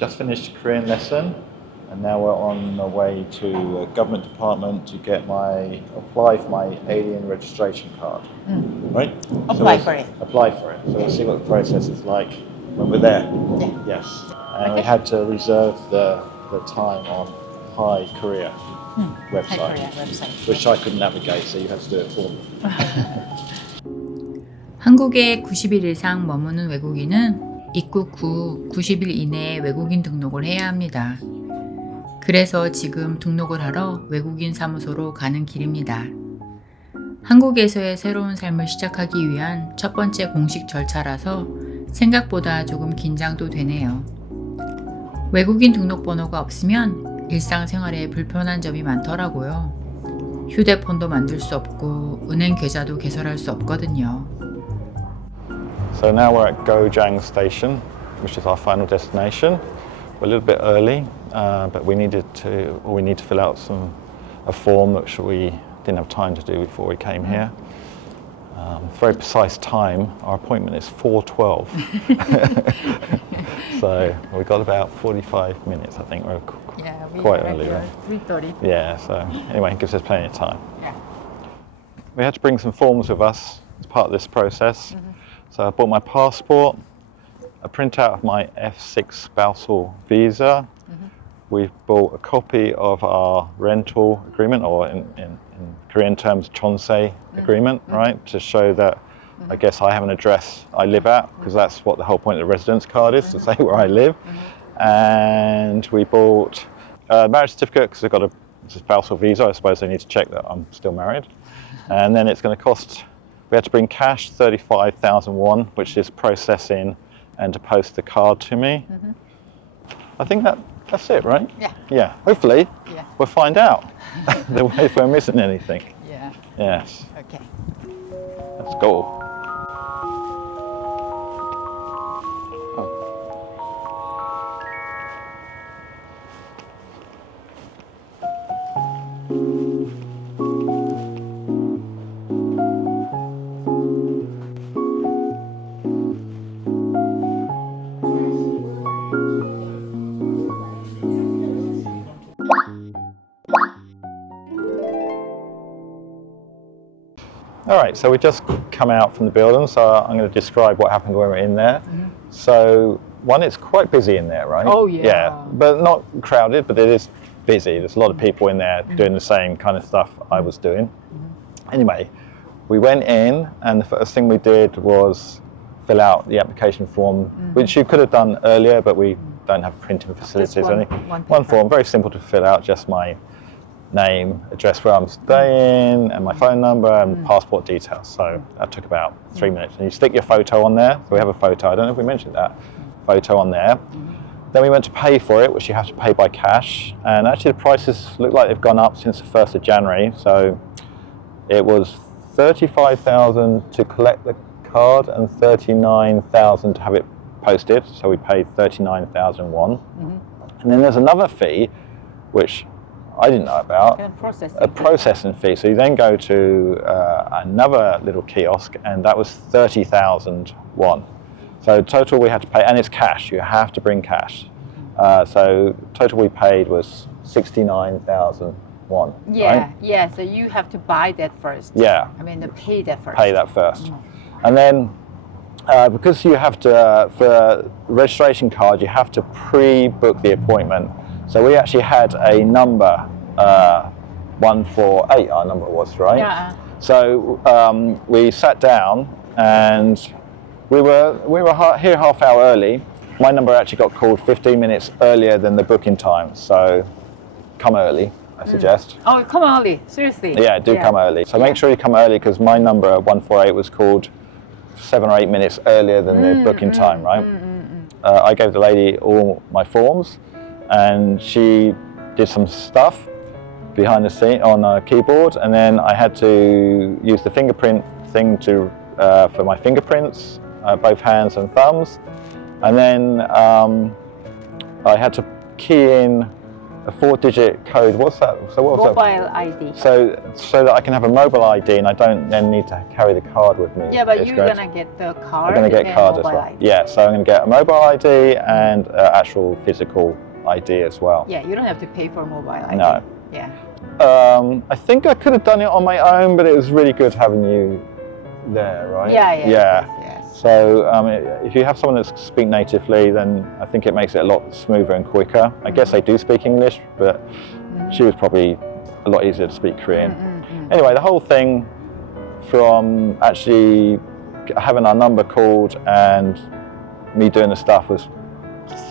just finished a Korean lesson, and now we're on the way to a government department to apply for my alien registration card. Right? Apply for it. Apply for it. So we'll see what the process is like when we're there. Yeah. Yes. And we had to reserve the time on Hi Korea website, which I couldn't navigate, so you had to do it for me. 한국에 90일 이상 머무는 외국인은 입국 후 90일 이내에 외국인 등록을 해야 합니다. 그래서 지금 등록을 하러 외국인 사무소로 가는 길입니다. 한국에서의 새로운 삶을 시작하기 위한 첫 번째 공식 절차라서 생각보다 조금 긴장도 되네요. 외국인 등록번호가 없으면 일상생활에 불편한 점이 많더라고요. 휴대폰도 만들 수 없고 은행 계좌도 개설할 수 없거든요. So now we're at Gojang Station, which is our final destination. We're a little bit early, but we need to fill out a form which we didn't have time to do before we came here. Very precise time. Our appointment is 4:12. So we got about 45 minutes, I think. We're quite early. Right? 3:30. Yeah, so anyway, it gives us plenty of time. Yeah. We had to bring some forms with us as part of this process. So I bought my passport, a printout of my F6 spousal visa. We've bought a copy of our rental agreement, or in Korean terms, chonsei agreement, right? To show that I guess I have an address I live at, because that's what the whole point of the residence card is, to say where I live. And we bought a marriage certificate, because I've got a spousal visa. I suppose they need to check that I'm still married. And then it's going to cost, we had to bring cash, 35,000 won, which is processing and to post the card to me. I think that's it, right? Yeah. Yeah. Hopefully, Yeah. we'll find out if we're missing anything. Yeah. Yes. Okay. Let's go. All right, so we just come out from the building, so I'm going to describe what happened when we were in there. So, one, it's quite busy in there, right? Oh, yeah. Yeah, but not crowded, but it is busy. There's a lot of people in there doing the same kind of stuff I was doing. Anyway, we went in, and the first thing we did was fill out the application form, which you could have done earlier, but we don't have printing facilities or anything. One form, very simple to fill out, just my name, address where I'm staying, and my phone number and passport details. So that took about 3 minutes. And you stick your photo on there. So we have a photo. I don't know if we mentioned that. Photo on there. Then we went to pay for it, which you have to pay by cash. And actually the prices look like they've gone up since the 1st of January. So it was 35,000 to collect the card and 39,000 to have it posted. So we paid 39,000 won. And then there's another fee, which I didn't know about, a processing fee. So you then go to another little kiosk, and that was 30,000 won. So total we had to pay, and it's cash, you have to bring cash. So total we paid was 69,000 won. Yeah, right? yeah, so you have to buy that first. Yeah. I mean, pay that first. Pay that first. And then, because you have to, for a registration card, you have to pre-book the appointment. So we actually had a number, 148 our number was, right? Yeah. So we sat down, and we were here half hour early. My number actually got called 15 minutes earlier than the booking time, so come early, I suggest. Oh, come early, seriously. Yeah, do come early. So make sure you come early, because my number, 148, was called 7 or 8 minutes earlier than the booking time, right? I gave the lady all my forms, and she did some stuff behind the scene on a keyboard, and then I had to use the fingerprint thing to for my fingerprints, both hands and thumbs, and then I had to key in A 4-digit code. What's that? So what was Mobile that? ID. So that I can have a mobile ID and I don't then need to carry the card with me. Yeah, but It's you're great. gonna get the card. I'm going to get and cards as mobile well. ID. Yeah, so I'm going to get a mobile ID and actual physical ID as well. Yeah, you don't have to pay for mobile ID. No. Yeah. I think I could have done it on my own, but it was really good having you there, right? Yeah. Yeah. Yes. So if you have someone that speaks natively, then I think it makes it a lot smoother and quicker. I guess they do speak English, but she was probably a lot easier to speak Korean. Anyway, the whole thing from actually having our number called and me doing the stuff was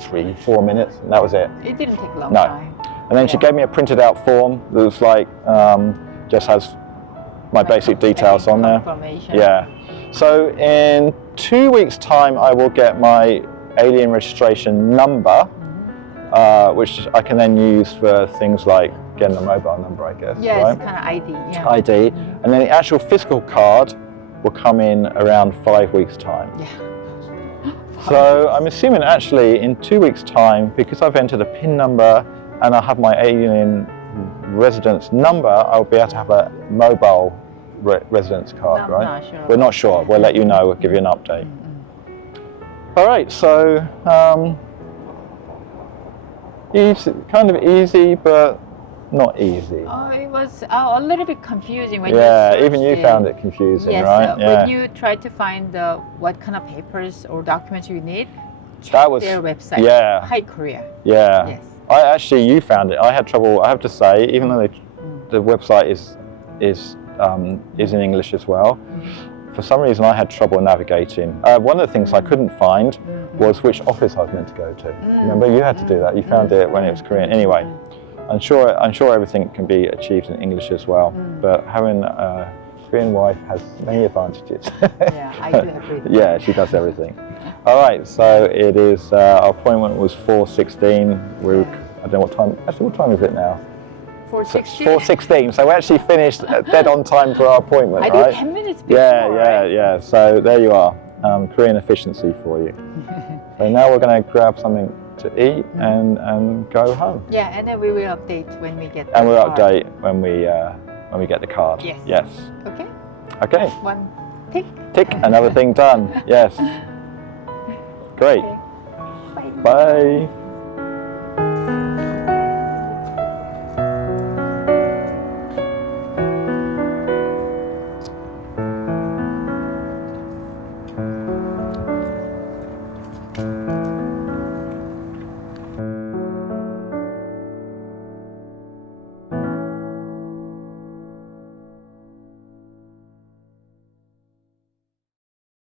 3-4 minutes, and that was it. It didn't take a long No. time. And then she Yeah. gave me a printed out form that was like, just has my basic details on there. Information. Yeah. So in 2 weeks' time, I will get my alien registration number, which I can then use for things like getting a mobile number, I guess. Yes, right? kind of ID. Yeah. ID. And then the actual physical card will come in around 5 weeks' time. Yeah. So I'm assuming actually in 2 weeks' time, because I've entered a PIN number and I have my alien residence number, I'll be able to have a mobile residence card, I'm right? not sure We're not about sure. that. We'll let you know. We'll give you an update. All right. So easy, kind of easy, but not easy. Oh, it was a little bit confusing when Yeah, you even you searched found it confusing, Yes, right? Yeah. when you try to find what kind of papers or documents you need, check That was- their website. yeah. Hi Korea. Yeah. Yes. You found it. I had trouble. I have to say, even though the website is in English as well. For some reason, I had trouble navigating. One of the things I couldn't find was which office I was meant to go to. Remember, you had to do that. You found it when it was Korean. Anyway, I'm sure everything can be achieved in English as well. But having a Korean wife has many advantages. Yeah, I do agree. Yeah, she does everything. All right, so it is. Our appointment was 4:16. I don't know what time. Actually, what time is it now? 460. 4:16. So we actually finished dead on time for our appointment, I right? did 10 minutes before. Yeah. Right? So there you are, Korean efficiency for you. So now we're going to grab something to eat and go home. Yeah, and then we will update when we get. And the we'll card. update when we get the card. Yes. Yes. Okay. Okay. One tick. Tick. Another thing done. Yes. Great. Okay. Bye. Bye.